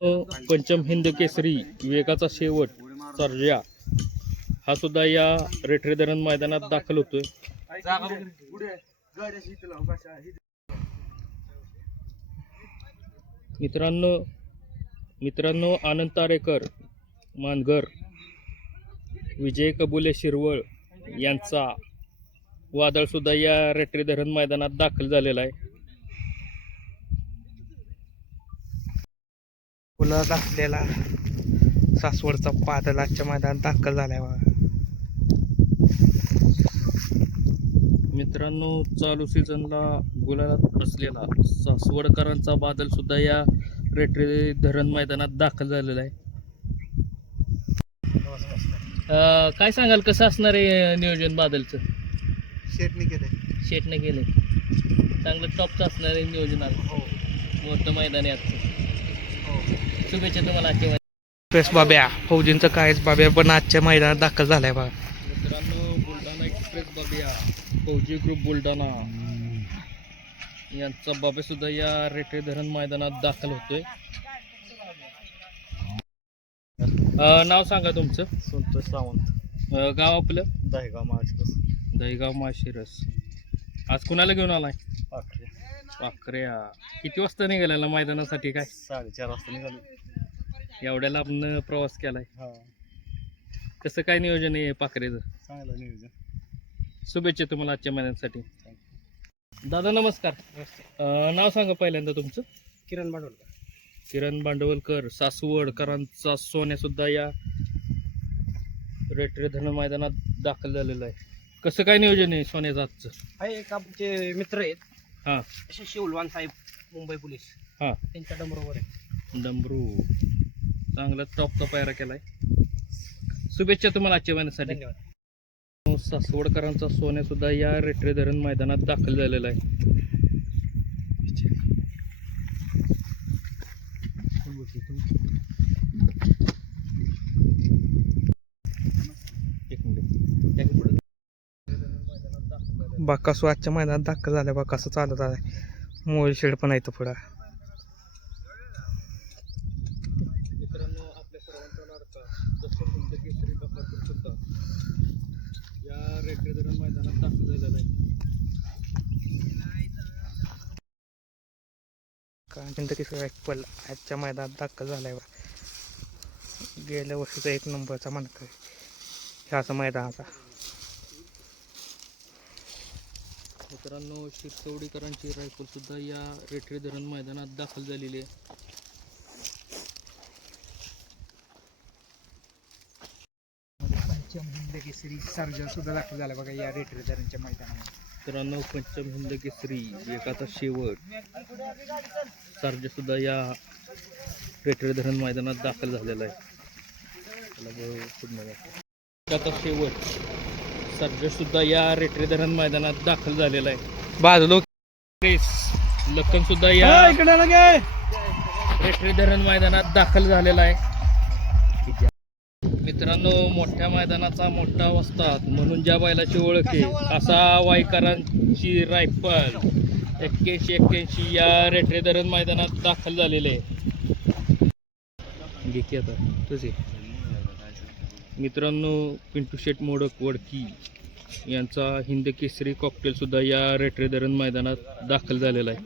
पंचम हिंद केसरी वेगाचा शेवट सर्जा हा सुद्धा या रेटरे धरण मैदानात दाखल होतोय. मित्रांनो मित्रांनो आनंद तारेकर मानगर विजय कबुले शिरवळ यांचा वादळ सुद्धा या रेटरी धरण मैदानात दाखल झालेला आहे. फुलं दाखलेला सासवडचा पादल आजच्या मैदानात दाखल झालाय बघा. मित्रांनो चालू सीझनला गुलालात असलेला सासवडकरांचा बादल सुद्धा या रेटरी धरण मैदानात दाखल झालेला आहे. काय सांगाल कसं असणार आहे नियोजन बादलचं? शेटणी केले शेटने केले चांगलं टॉपचं असणार आहे नियोजन हो. मोठं मैदान आहे आजचं. शुभेच्छा तुम्हाला आजच्या मैदानात. एक्सप्रेस बाब्या फौजींचं कायच बाब्या पण आजच्या मैदानात दाखल झालाय बघा. मित्रांनो बुलढाणा एक्सप्रेस बाबिया फौजी ग्रुप बुलढाणा. यांचा बाबे सुद्धा या रेटे धरण मैदानात दाखल होतोय. अं, नाव सांगा तुमचं. संतोष सावंत. अं, गाव आपलं? दहेगाव महाराष्ट्र दहीगाव माशिरस आज कुणाला घेऊन आलाय? पाखरे. पाखऱ्या. किती वाजता निघालेला मैदानासाठी काय? साडेचार वाजता निघालो. एवढ्याला आपण प्रवास केलाय. हा. कसं काय नियोजन आहे पाखरेचं चांगलं नियोजन. शुभेच्छा तुम्हाला आजच्या मैदानासाठी दादा नमस्कार. अं, नाव सांगा पहिल्यांदा तुमचं. किरण भांडवलकर किरण भांडवलकर सासवडकरांचा सोन्या सुद्धा या रेटरे धरण मैदानात दाखल झालेला आहे. कसं काय नियोजन आहे सोन्याचं आजचं? आहे एक आमचे मित्र आहेत. हां. असे शिवलवान साहेब मुंबई पोलीस. हां. त्यांच्या डंबरोबर आहे. डंबरू चांगला टॉपचा पायरा केलाय. शुभेच्छा तुम्हाला आजच्या महिन्यासाठी. धन्यवाद. सासवडकरांचा सोन्या सुद्धा या रेटरे धरण मैदानात दाखल झालेला आहे. बाकासू आजच्या मैदानात दाखल झालाय बाकासू चालत आलाय. मोबाईल शेड पण आहे तो पुढं मित्रांनो आपल्या सर्वांचा लाडका दक्षिण हिंद केसरी बकासूर सुद्धा ट्रॅक्टर धरून धरण मैदानात दाखल झालेला आहे कारण की पल आजच्या मैदानात दाखल झालाय बा गेल्या वर्षीचा एक नंबरचा मानक आहे. ह्याचा मैदानाचा मित्रांनो शिरसवडीकरांची रायफल सुद्धा या रेटरी धरण मैदानात दाखल झालेली आहे. पंचम हिंद केसरी सर्जा सुद्धा दाखल झाला बघा या रेट रिझर्नच्या मैदानामध्ये. मित्रांनो पंचम हिंद केसरी एकाचा शेवट. सर्जा सुद्धा या रेटरे धरण मैदानात दाखल झालेला आहे. एकाचा शेवट. सर्जा सुद्धा या रेटरे धरण मैदानात दाखल झालेला आहे. बाजलो लखन सुद्धा या रेटरी धरण मैदानात दाखल झालेला आहे. मित्रांनो मोठ्या मैदानाचा मोठा वस्ताद म्हणून ज्या बैलाची ओळख आहे असा वायकरांची रायफल एक्क्याऐंशी एक्क्याऐंशी या रेठरे धरण मैदानात दाखल झालेले आहे. घे आता तुझे. मित्रांनो पिंटू शेट मोडक वडकी यांचा हिंद केसरी कॉकटेलसुद्धा या रेठरे धरण मैदानात दाखल झालेला आहे.